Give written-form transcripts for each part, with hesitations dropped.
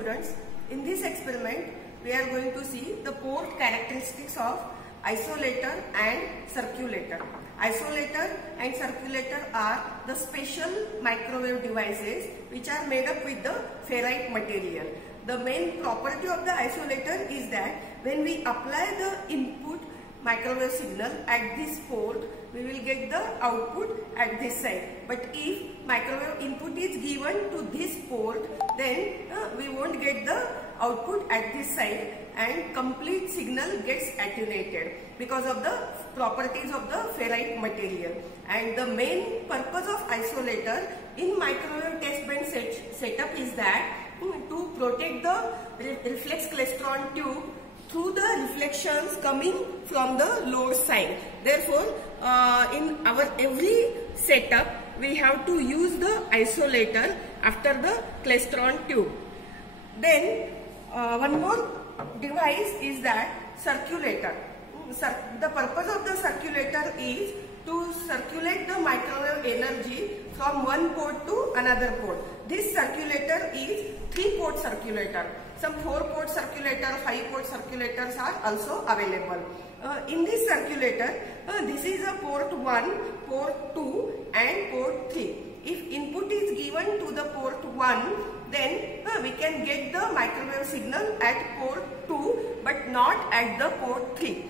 students, in this experiment we are going to see the port characteristics of isolator and circulator. Isolator and circulator are the special microwave devices which are made up with the ferrite material. The main property of the isolator is that when we apply the input microwave signal at this port, we will get the output at this side. But if microwave input is given to this port, then we won't get the output at this side and complete signal gets attenuated because of the properties of the ferrite material. And the main purpose of isolator in microwave test band setup is that to protect the reflex klystron tube through the reflections coming from the load side. Therefore, in our every setup, we have to use the isolator after the klystron tube. Then, one more device is that circulator. The purpose of the circulator is to circulate the microwave energy from one port to another port. This circulator is 3-port circulator. Some 4-port circulator, 5-port circulators are also available. In this circulator, this is a port 1, port 2 and port 3. If input is given to the port 1, then we can get the microwave signal at port 2 but not at the port 3.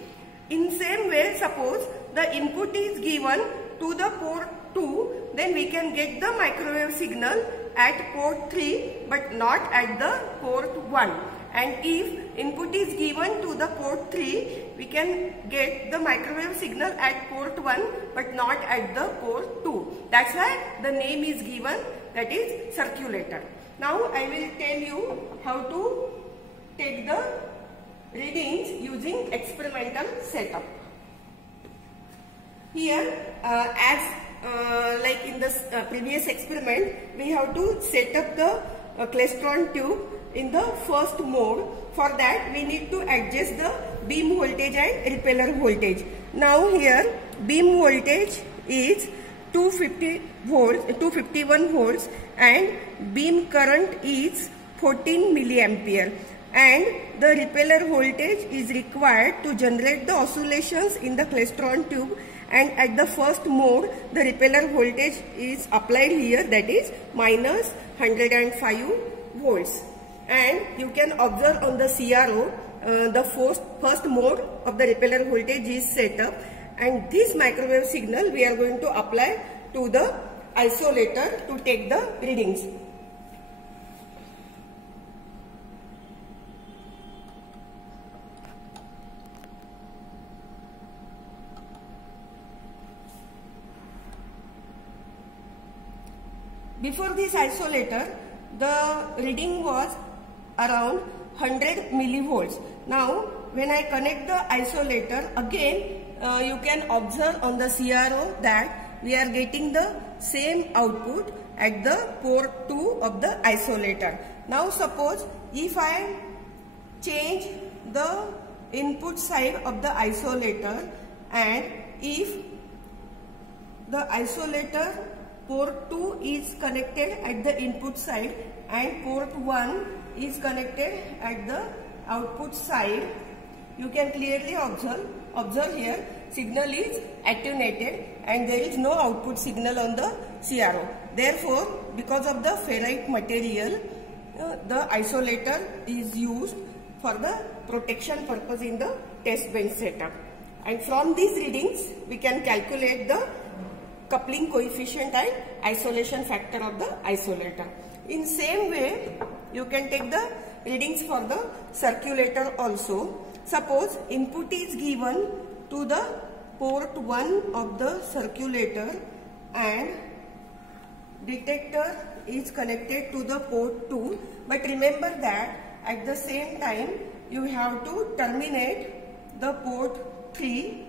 In same way, suppose the input is given to the port 2, then we can get the microwave signal at port 3 but not at the port 1. And if input is given to the port 3, we can get the microwave signal at port 1 but not at the port 2. That's why the name is given, that is circulator. Now I will tell you how to take the readings using experimental setup. Here, like in the previous experiment, we have to set up the klystron tube in the first mode. For that, we need to adjust the beam voltage and repeller voltage. Now here, beam voltage is 251 volts and beam current is 14 milliampere. And the repeller voltage is required to generate the oscillations in the klystron tube, and at the first mode the repeller voltage is applied here, that is minus 105 volts. And you can observe on the CRO the first mode of the repeller voltage is set up, and this microwave signal we are going to apply to the isolator to take the readings. Before this isolator, the reading was around 100 millivolts. Now, when I connect the isolator, again you can observe on the CRO that we are getting the same output at the port 2 of the isolator. Now, suppose if I change the input side of the isolator, and if the isolator port 2 is connected at the input side and port 1 is connected at the output side, you can clearly observe here signal is attenuated and there is no output signal on the CRO. Therefore, because of the ferrite material, the isolator is used for the protection purpose in the test bench setup. And from these readings, we can calculate the coupling coefficient and isolation factor of the isolator. In same way, you can take the readings for the circulator also. Suppose input is given to the port 1 of the circulator and detector is connected to the port 2. But remember that at the same time, you have to terminate the port 3.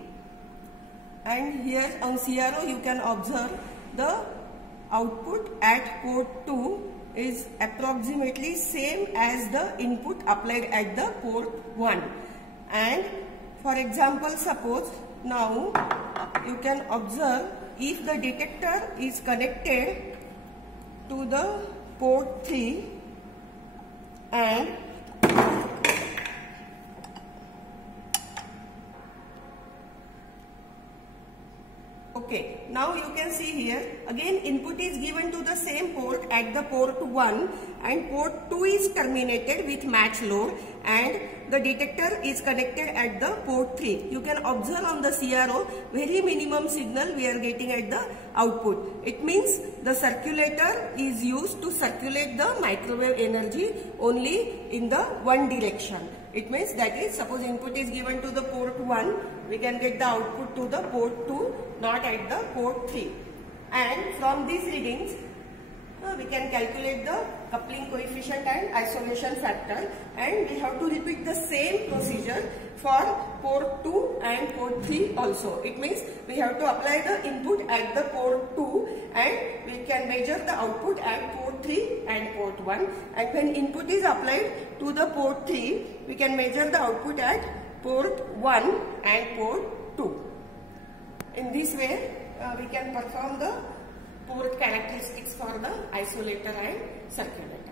And here on CRO you can observe the output at port 2 is approximately same as the input applied at the port 1. And for example, suppose now you can observe if the detector is connected to the port 3 and okay, now you can see here again input is given to the same port at the port 1 and port 2 is terminated with match load and the detector is connected at the port 3. You can observe on the CRO very minimum signal we are getting at the output. It means the circulator is used to circulate the microwave energy only in the one direction. It means that is, suppose input is given to the port 1, we can get the output to the port 2, not at the port 3. And from these readings, we can calculate the coupling coefficient and isolation factor, and we have to repeat the same procedure for port 2 and port 3 also. It means we have to apply the input at the port 2 and we can measure the output at port 3 and port 1, and when input is applied to the port 3, we can measure the output at port 1 and port 2. In this way, we can perform the port characteristics for the isolator and circulator.